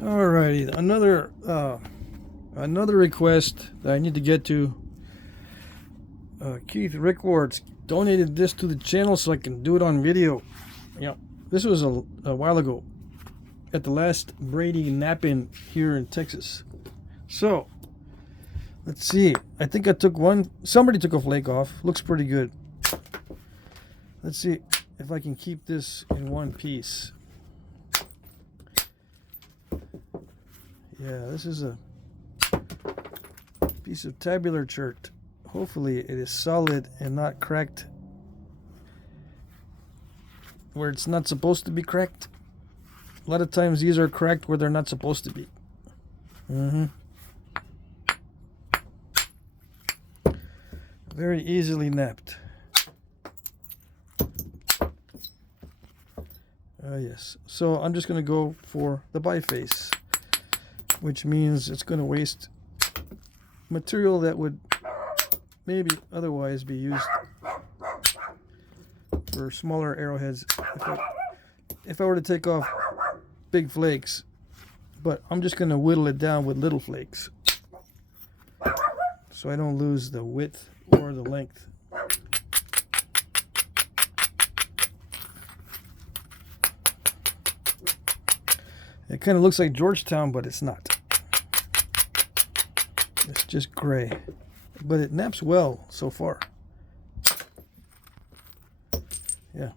Alrighty, another request that I need to get to. Keith Rickwards donated this to the channel so I can do it on video. Yeah, this was a while ago at the last Brady Knapping here in Texas. So let's see. I think I took one. Somebody took a flake off. Looks pretty good. Let's see if I can keep this in one piece. Yeah, this is a piece of tabular chert. Hopefully it is solid and not cracked where it's not supposed to be cracked. A lot of times these are cracked where they're not supposed to be. Very easily napped. Yes. So I'm just going to go for the biface, which means it's going to waste material that would maybe otherwise be used for smaller arrowheads if I were to take off big flakes, but I'm just going to whittle it down with little flakes so I don't lose the width or the length. It kind of looks like Georgetown, but it's not. It's just gray. But it naps well so far. Yeah.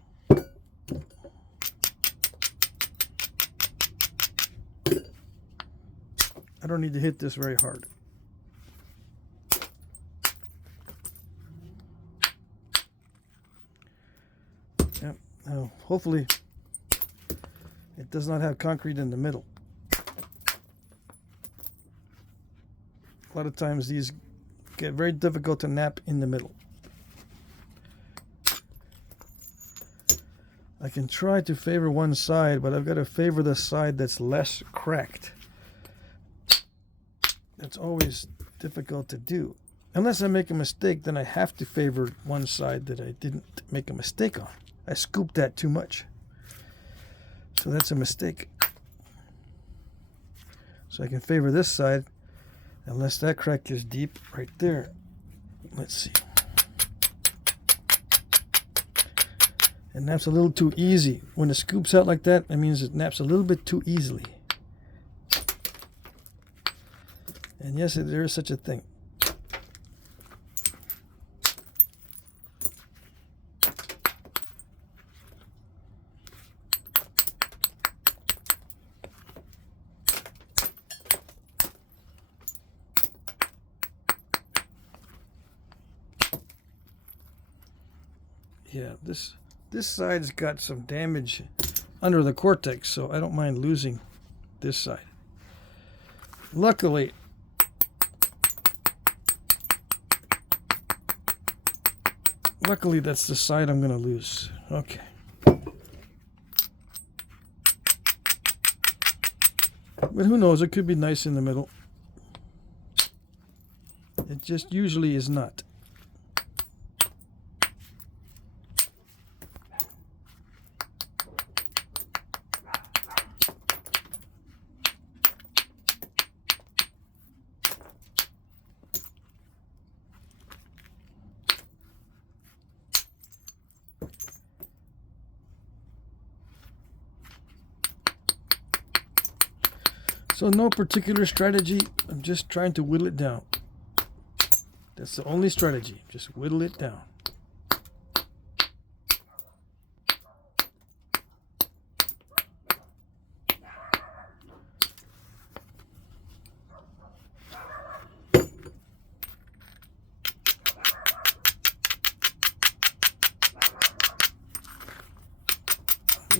I don't need to hit this very hard. Yeah. Now, hopefully it does not have concrete in the middle. A lot of times these get very difficult to nap in the middle. I can try to favor one side, but I've got to favor the side that's less cracked. That's always difficult to do. Unless I make a mistake, then I have to favor one side that I didn't make a mistake on. I scooped that too much. So that's a mistake. So I can favor this side, unless that crack is deep right there. Let's see. It naps a little too easy. When it scoops out like that, that means it naps a little bit too easily. And yes, there is such a thing. Yeah, this side's got some damage under the cortex, so I don't mind losing this side. Luckily, that's the side I'm going to lose. Okay. But who knows? It could be nice in the middle. It just usually is not. So no particular strategy, I'm just trying to whittle it down. That's the only strategy, just whittle it down.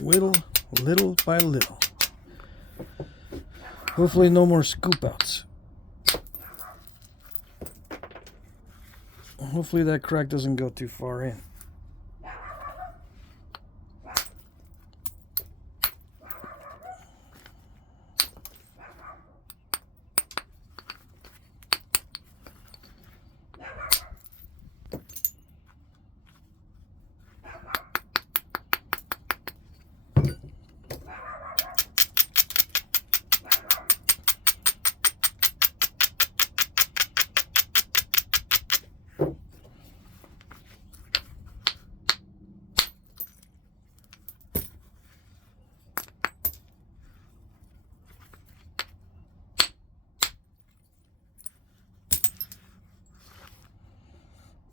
Whittle little by little. Hopefully no more scoop outs. Hopefully that crack doesn't go too far in.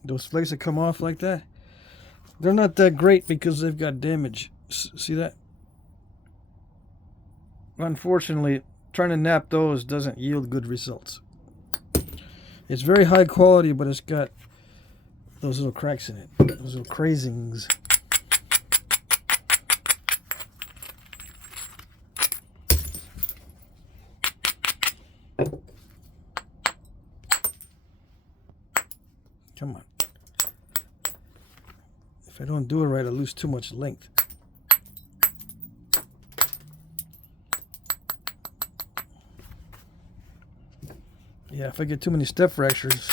Those flakes that come off like that, they're not that great because they've got damage. See that? Unfortunately, trying to nap those doesn't yield good results. It's very high quality, but it's got those little cracks in it, those little crazings. Come on. If I don't do it right, I lose too much length. Yeah, if I get too many step fractures,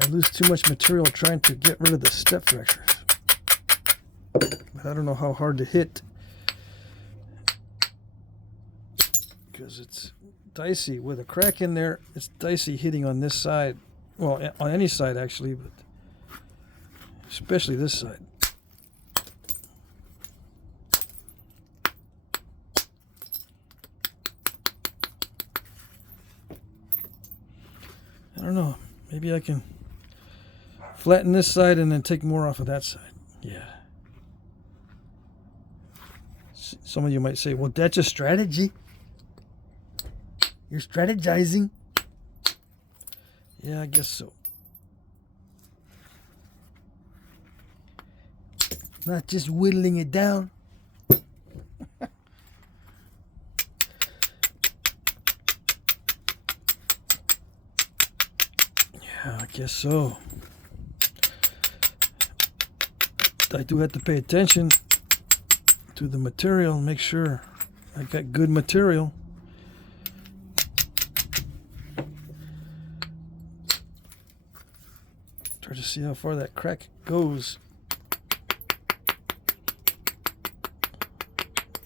I lose too much material trying to get rid of the step fractures. But I don't know how hard to hit, because it's dicey. With a crack in there, it's dicey hitting on this side. Well, on any side actually, but especially this side. I don't know. Maybe I can flatten this side and then take more off of that side. Yeah. Some of you might say, well, that's a strategy. You're strategizing. Yeah, I guess so. Not just whittling it down. Yeah, I guess so. I do have to pay attention to the material and make sure I got good material. Try to see how far that crack goes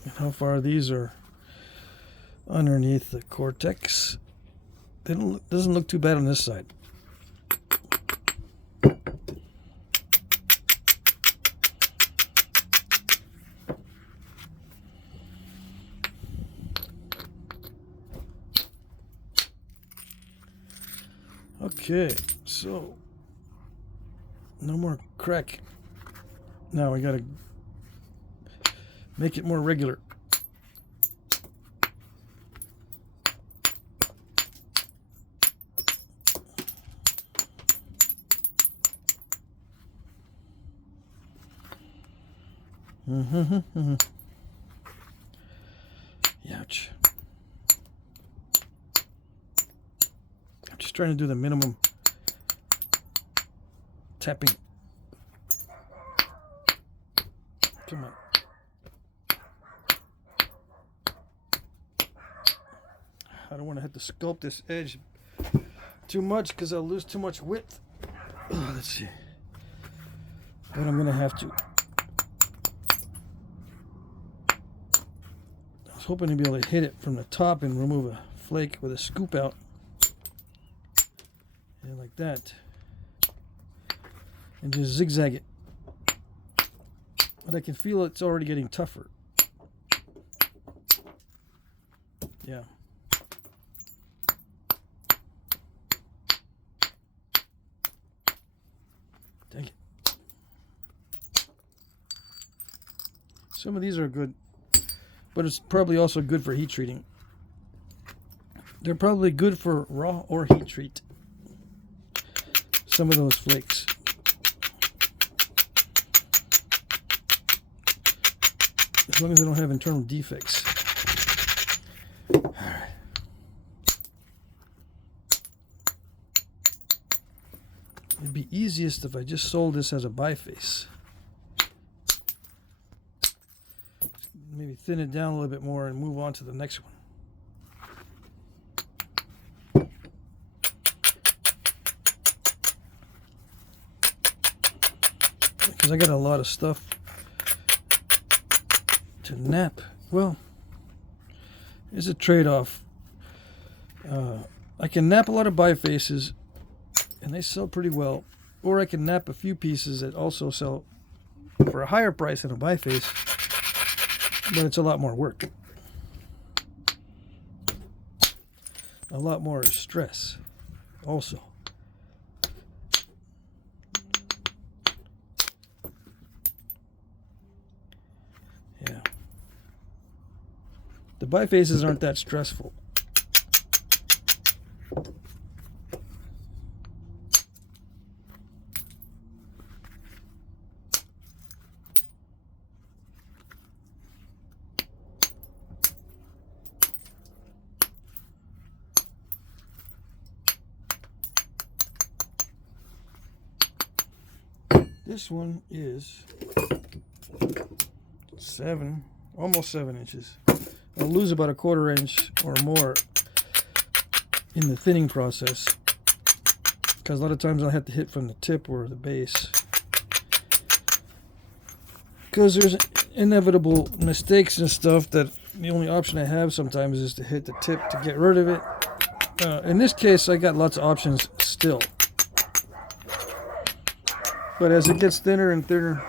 and how far these are underneath the cortex. Doesn't look too bad on this side. Okay, so no more crack. Now we gotta make it more regular. Ouch. I'm just trying to do the minimum tapping. Come on. I don't want to have to sculpt this edge too much because I'll lose too much width. Oh, let's see. But I'm going to have to. I was hoping to be able to hit it from the top and remove a flake with a scoop out. And like that. And just zigzag it. But I can feel it's already getting tougher. Yeah. Dang it. Some of these are good, but it's probably also good for heat treating. They're probably good for raw or heat treat. Some of those flakes. As long as they don't have internal defects. All right. It'd be easiest if I just sold this as a biface. Maybe thin it down a little bit more and move on to the next one. Because I got a lot of stuff to nap. Well, it's a trade-off. I can nap a lot of bifaces and they sell pretty well, or I can nap a few pieces that also sell for a higher price than a biface, but it's a lot more work, a lot more stress also. The bifaces aren't that stressful. This one is almost 7 inches. I'll lose about a 1/4 inch or more in the thinning process, because a lot of times I'll have to hit from the tip or the base, because there's inevitable mistakes and stuff that the only option I have sometimes is to hit the tip to get rid of it. In this case, I got lots of options still. But as it gets thinner and thinner,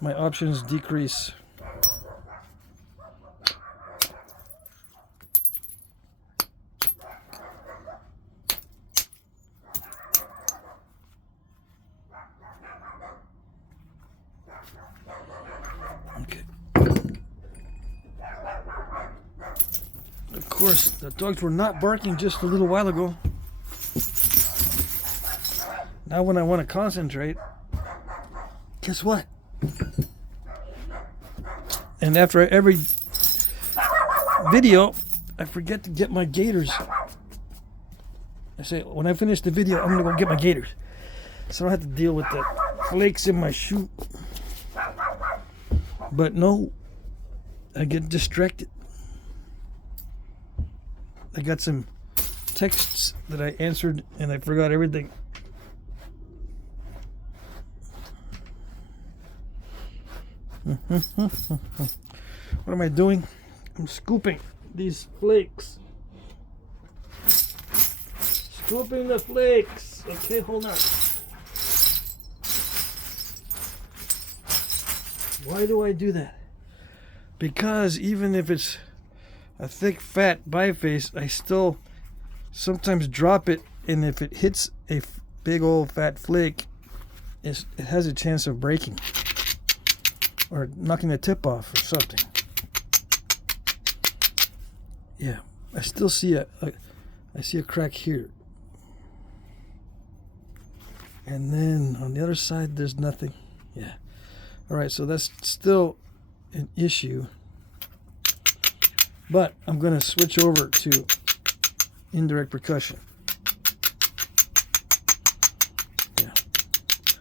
my options decrease. Okay. Of course, the dogs were not barking just a little while ago. Now when I want to concentrate, guess what? And after every video, I forget to get my gaiters. I say, when I finish the video, I'm going to go get my gaiters, so I don't have to deal with the flakes in my shoe. But no, I get distracted. I got some texts that I answered and I forgot everything. What am I doing? I'm scooping these flakes. Scooping the flakes. Okay, hold on. Why do I do that? Because even if it's a thick, fat biface, I still sometimes drop it, and if it hits a big old fat flake, it has a chance of breaking or knocking the tip off or something. Yeah, I still see I see a crack here, and then on the other side there's nothing. Yeah. All right, so that's still an issue, but I'm going to switch over to indirect percussion. Yeah,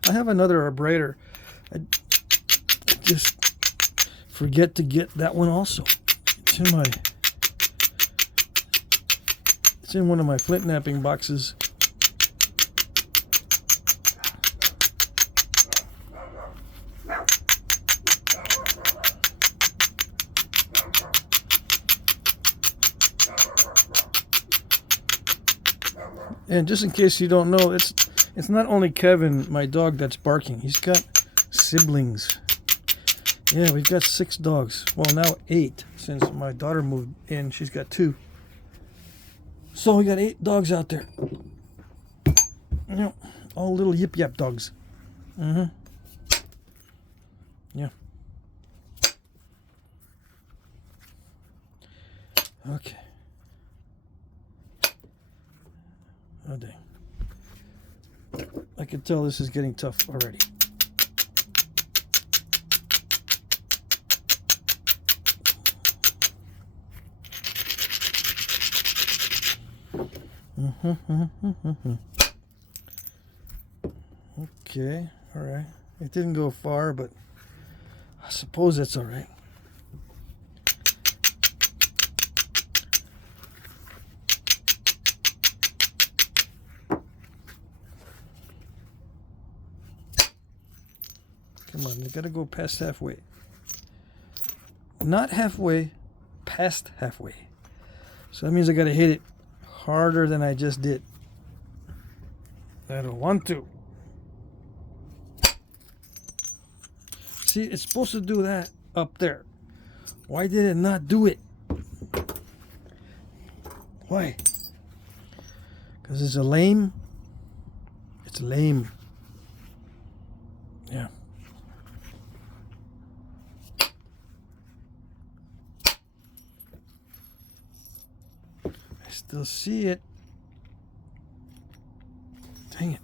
I have another Abrader. I just forget to get that one also. It's in one of my Flintknapping boxes. And just in case you don't know, it's not only Kevin, my dog, that's barking. He's got siblings. Yeah, we've got 6 dogs. Well, now 8, since my daughter moved in. She's got 2. So we got 8 dogs out there. You know, all little yip yap dogs. Yeah. Okay. Oh, dang. I can tell this is getting tough already. Okay, all right. It didn't go far, but I suppose that's all right. Come on, you gotta go past halfway. Not halfway, past halfway. So that means I gotta hit it harder than I just did. I don't want to. See, it's supposed to do that up there. Why did it not do it? Why? Because it's lame. It's lame. Yeah. still see it. Dang it.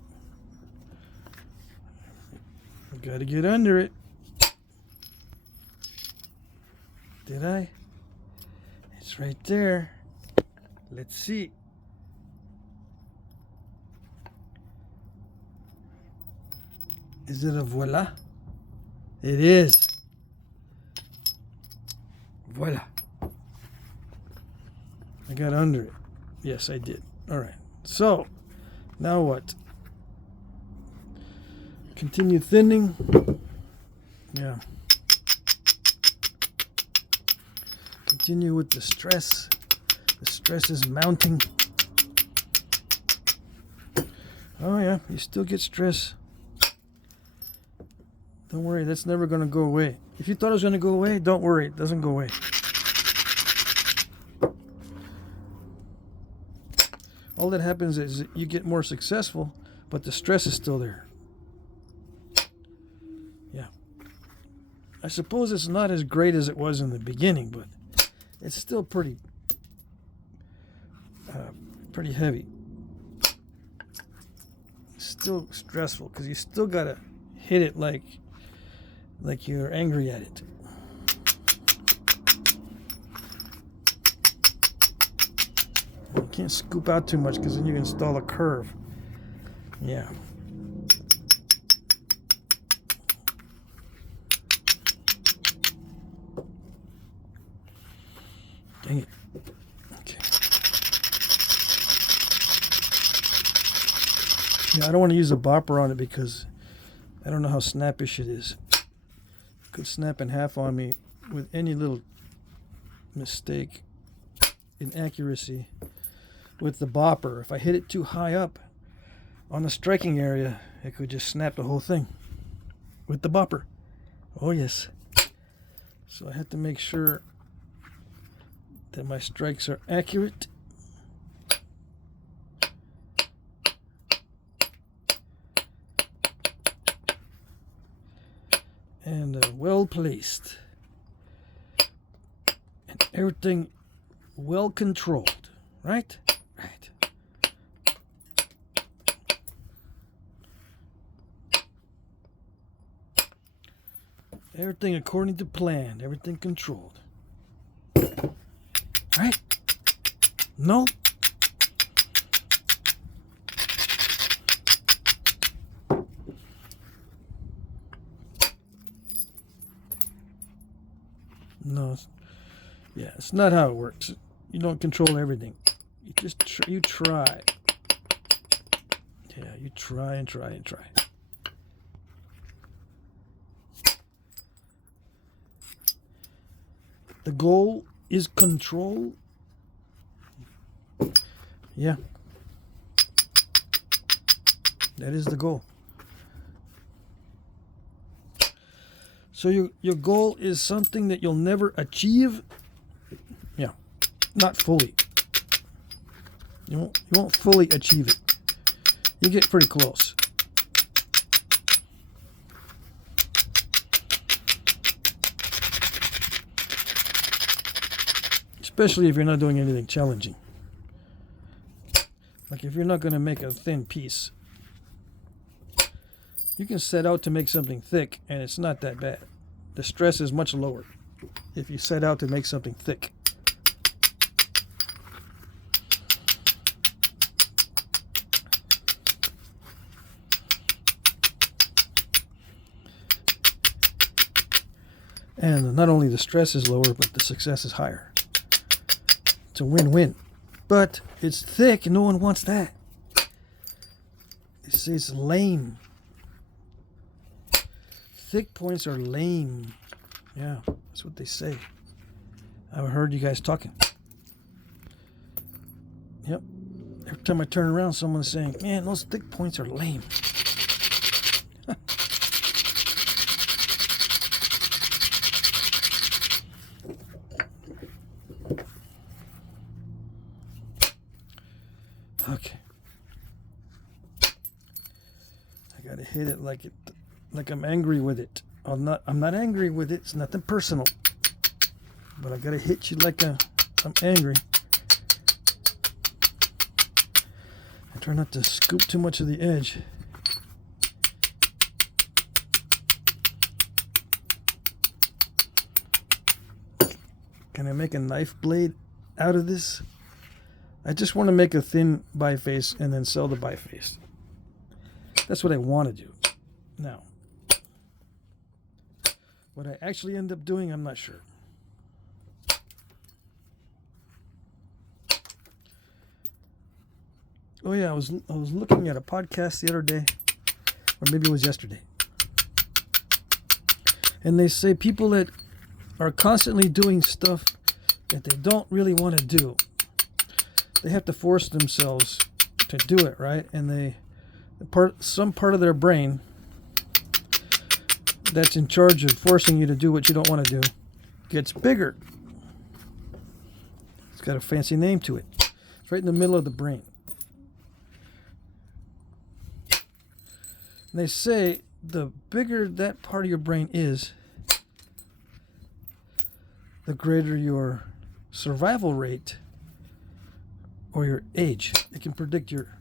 I gotta get under it. Did I? It's right there. Let's see. Is it a voila? It is. Voila. I got under it. Yes, I did. All right. So, now what? Continue thinning. Yeah. Continue with the stress. The stress is mounting. Oh yeah, you still get stress. Don't worry, that's never going to go away. If you thought it was going to go away, don't worry, it doesn't go away. All that happens is that you get more successful, but the stress is still there. Yeah. I suppose it's not as great as it was in the beginning, but it's still pretty heavy. It's still stressful because you still got to hit it like you're angry at it. You can't scoop out too much because then you install a curve. Yeah. Dang it. Okay. Yeah, I don't want to use a bopper on it because I don't know how snappish it is. It could snap in half on me with any little mistake in accuracy with the bopper. If I hit it too high up on the striking area, it could just snap the whole thing with the bopper. Oh yes. So I have to make sure that my strikes are accurate. And well placed. And everything well controlled. Right? Right. Everything according to plan. Everything controlled. Right? No? No. Yeah, it's not how it works. You don't control everything. You just you try. Yeah, you try and try and try. The goal is control. Yeah. That is the goal. So your goal is something that you'll never achieve. Yeah. Not fully. You won't fully achieve it. You get pretty close. Especially if you're not doing anything challenging. Like if you're not going to make a thin piece. You can set out to make something thick and it's not that bad. The stress is much lower if you set out to make something thick. And not only the stress is lower, but the success is higher. It's a win-win. But it's thick and no one wants that. It's lame. Thick points are lame. Yeah, that's what they say. I've heard you guys talking. Yep. Every time I turn around, someone's saying, man, those thick points are lame. Okay. I gotta hit it like I'm angry with it. I'm not angry with it. It's nothing personal. But I gotta hit you like I'm angry. Try not to scoop too much of the edge. Can I make a knife blade out of this? I just want to make a thin biface and then sell the biface. That's what I want to do. Now, what I actually end up doing, I'm not sure. Oh yeah, I was looking at a podcast the other day, or maybe it was yesterday. And they say people that are constantly doing stuff that they don't really want to do, they have to force themselves to do it, right? And some part of their brain that's in charge of forcing you to do what you don't want to do gets bigger. It's got a fancy name to it. It's right in the middle of the brain. And they say the bigger that part of your brain is, the greater your survival rate or your age. It can predict your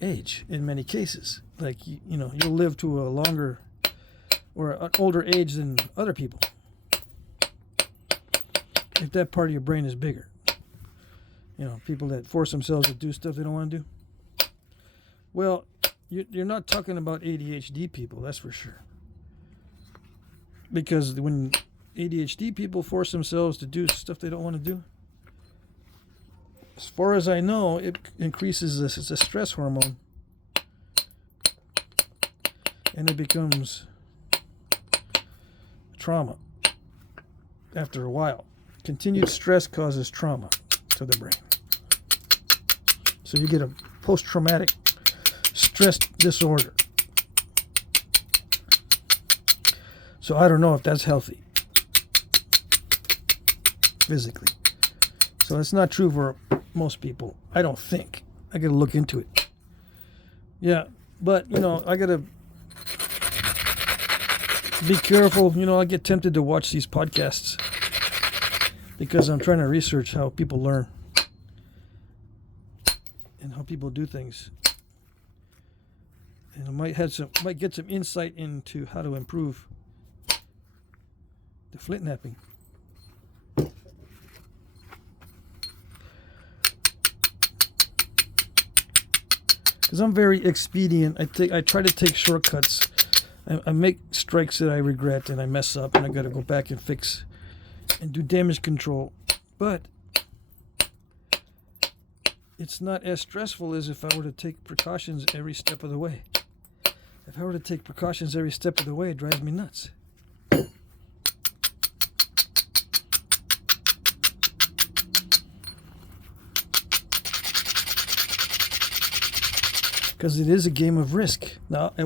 age in many cases. Like, you'll live to a longer or an older age than other people if that part of your brain is bigger. People that force themselves to do stuff they don't want to do. Well, you're not talking about ADHD people, that's for sure. Because when ADHD people force themselves to do stuff they don't want to do, as far as I know, it increases it's a stress hormone, and it becomes trauma after a while. Continued stress causes trauma to the brain, so you get a post-traumatic stress disorder. So I don't know if that's healthy physically. So it's not true for most people, I don't think. I gotta look into it. Yeah, but I gotta be careful. I get tempted to watch these podcasts because I'm trying to research how people learn and how people do things. And I might get some insight into how to improve the Flintknapping. Because I'm very expedient. I try to take shortcuts. I make strikes that I regret and I mess up and I got to go back and fix and do damage control. But it's not as stressful as if I were to take precautions every step of the way. If I were to take precautions every step of the way, it drives me nuts. Because it is a game of risk. Now, I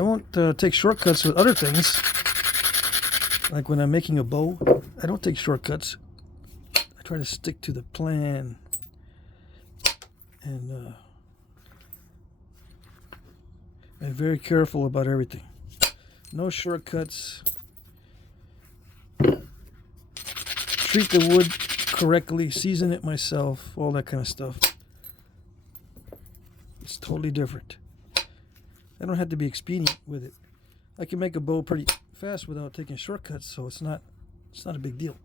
won't take shortcuts with other things. Like when I'm making a bow, I don't take shortcuts. I try to stick to the plan. And I'm very careful about everything. No shortcuts. Treat the wood correctly. Season it myself. All that kind of stuff. It's totally different. I don't have to be expedient with it. I can make a bow pretty fast without taking shortcuts, so it's not a big deal.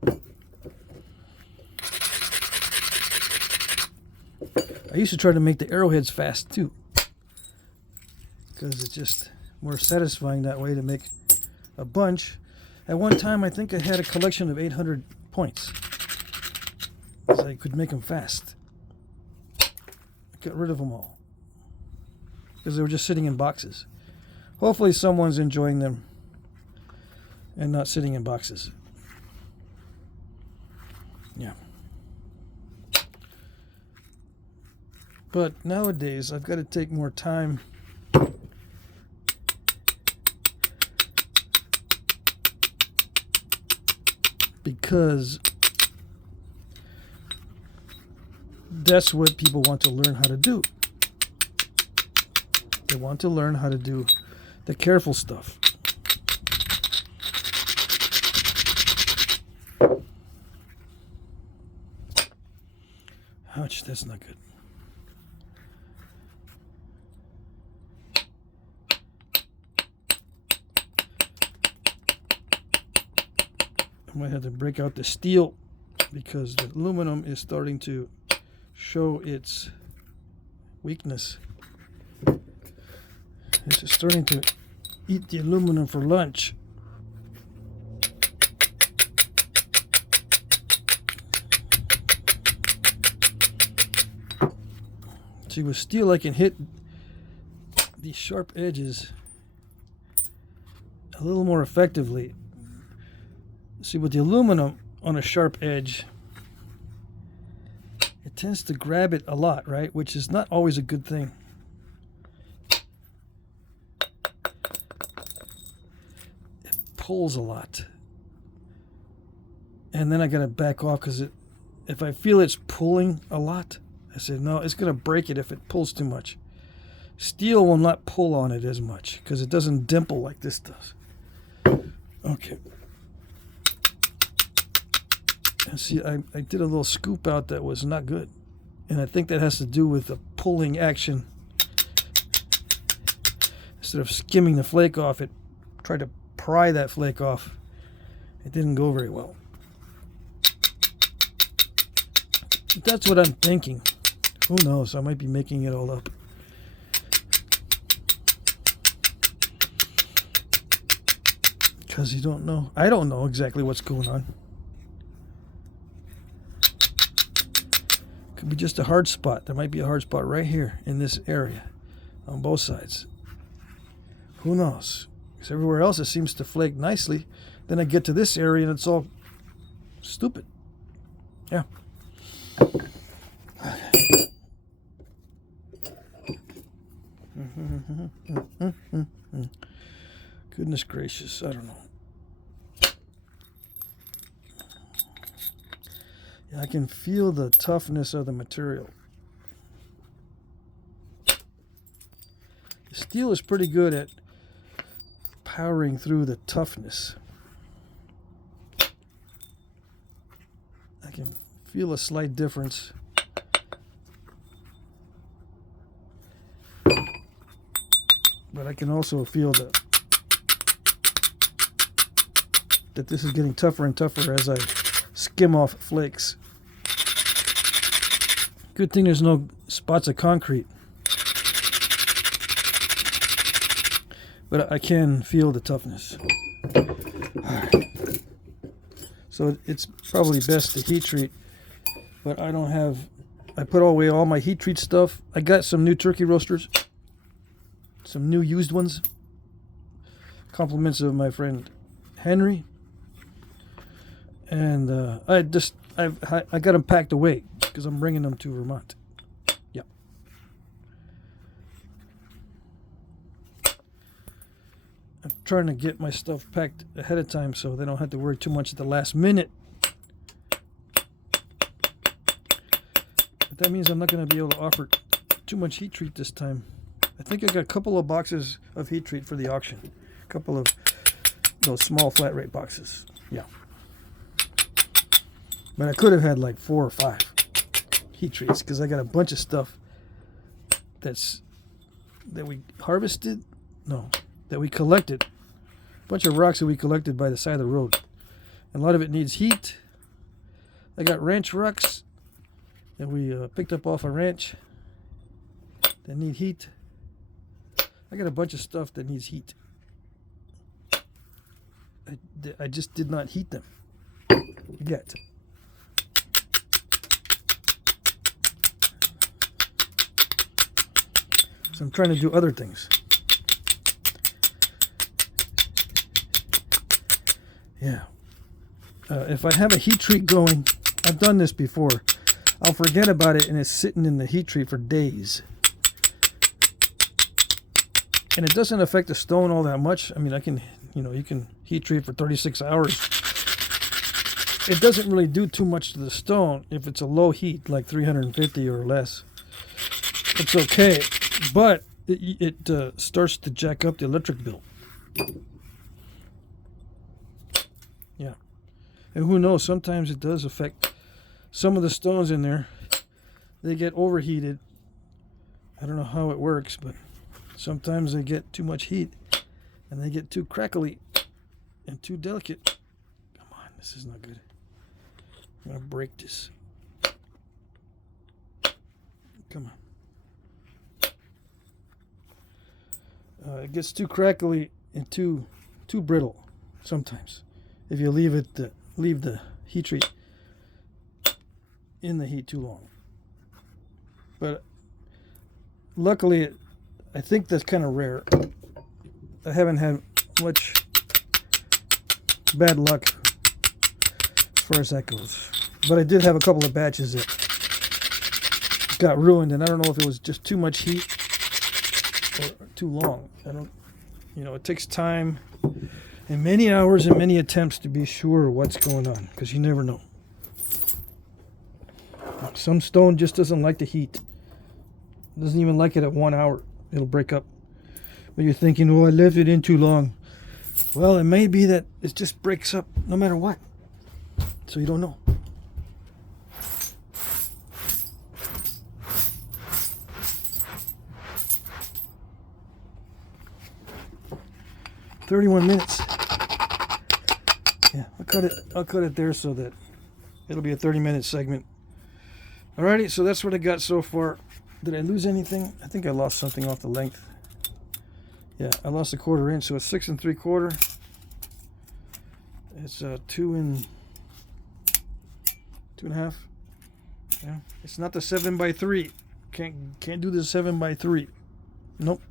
I used to try to make the arrowheads fast too, because it's just more satisfying that way to make a bunch. At one time, I think I had a collection of 800 points, so I could make them fast. I got rid of them all because they were just sitting in boxes. Hopefully someone's enjoying them and not sitting in boxes. Yeah. But nowadays, I've got to take more time because that's what people want to learn how to do. They want to learn how to do the careful stuff. Ouch, that's not good. I might have to break out the steel because the aluminum is starting to show its weakness. This is starting to eat the aluminum for lunch. See, with steel I can hit these sharp edges a little more effectively. See, with the aluminum on a sharp edge, it tends to grab it a lot, right? Which is not always a good thing. It pulls a lot. And then I gotta back off because if I feel it's pulling a lot, I said, no, it's gonna break it if it pulls too much. Steel will not pull on it as much because it doesn't dimple like this does. Okay. And see, I did a little scoop out that was not good. And I think that has to do with the pulling action. Instead of skimming the flake off, it tried to pry that flake off. It didn't go very well. That's what I'm thinking. Who knows? I might be making it all up. Because you don't know. I don't know exactly what's going on. Could be just a hard spot. There might be a hard spot right here in this area on both sides. Who knows? Because everywhere else it seems to flake nicely. Then I get to this area and it's all stupid. Yeah. Goodness gracious, I don't know. Yeah, I can feel the toughness of the material. The steel is pretty good at powering through the toughness. I can feel a slight difference. But I can also feel that this is getting tougher and tougher as I skim off flakes. Good thing there's no spots of concrete. But I can feel the toughness. Alright. So it's probably best to heat treat. But I don't have... I put away all my heat treat stuff. I got some new turkey roasters. Some new used ones. Compliments of my friend Henry. And I got them packed away because I'm bringing them to Vermont. Yeah. I'm trying to get my stuff packed ahead of time so they don't have to worry too much at the last minute. But that means I'm not going to be able to offer too much heat treat this time. I think I got a couple of boxes of heat treat for the auction. A couple of those small flat rate boxes. Yeah. But I could have had like 4 or 5 heat treats because I got a bunch of stuff that we harvested. No, that we collected. A bunch of rocks that we collected by the side of the road. And a lot of it needs heat. I got ranch rocks that we picked up off a ranch that need heat. I got a bunch of stuff that needs heat. I just did not heat them yet. So I'm trying to do other things. Yeah. If I have a heat treat going, I've done this before. I'll forget about it and it's sitting in the heat treat for days. And it doesn't affect the stone all that much. I mean, you can heat treat for 36 hours. It doesn't really do too much to the stone if it's a low heat, like 350 or less. It's okay, but it starts to jack up the electric bill. Yeah. And who knows, sometimes it does affect some of the stones in there. They get overheated. I don't know how it works, but sometimes they get too much heat and they get too crackly and too delicate. Come on, This is not good. I'm going to break this. Come on. It gets too crackly and too brittle sometimes if you leave the heat treat in the heat too long. But luckily, I think that's kind of rare. I haven't had much bad luck as far as that goes. But I did have a couple of batches that got ruined, and I don't know if it was just too much heat or too long. It takes time and many hours and many attempts to be sure what's going on, because you never know. Some stone just doesn't like the heat. Doesn't even like it at 1 hour. It'll break up. But you're thinking, oh, I left it in too long. Well, it may be that it just breaks up no matter what. So you don't know. "31 minutes. Yeah, I'll cut it there so that it'll be a 30-minute segment. Alrighty, so that's what I got so far. Did I lose anything? I think I lost something off the length. Yeah, I lost a 1/4 inch, so it's 6 3/4. It's 2 2.5. Yeah, it's not the 7x3. Can't do the 7x3. Nope.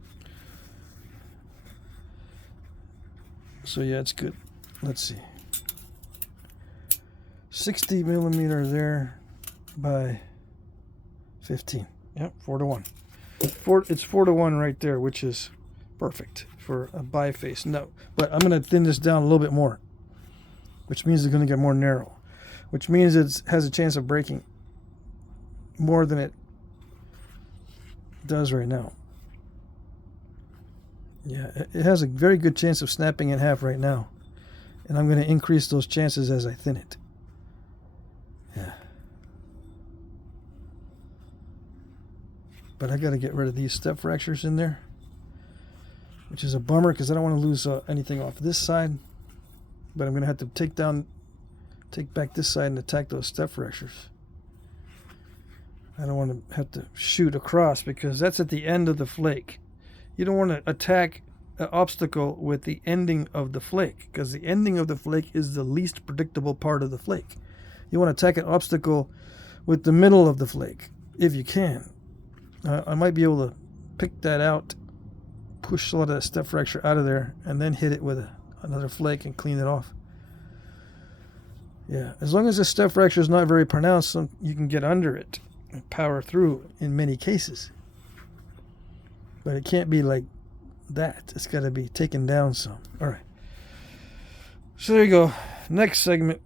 So yeah, it's good. Let's see. 60 millimeter there by 15. Yep, 4:1. It's 4:1 right there, which is perfect for a biface. No, but I'm going to thin this down a little bit more, which means it's going to get more narrow, which means it has a chance of breaking more than it does right now. Yeah, it has a very good chance of snapping in half right now, and I'm going to increase those chances as I thin it. Yeah. But I got to get rid of these step fractures in there, which is a bummer because I don't want to lose anything off this side. But I'm going to have to take back this side and attack those step fractures. I don't want to have to shoot across because that's at the end of the flake. You don't want to attack an obstacle with the ending of the flake, because the ending of the flake is the least predictable part of the flake. You want to attack an obstacle with the middle of the flake, if you can. I might be able to pick that out, push a lot of that step fracture out of there, and then hit it with another flake and clean it off. Yeah, as long as the step fracture is not very pronounced, you can get under it and power through in many cases. But it can't be like that. It's got to be taken down some. All right. So there you go. Next segment,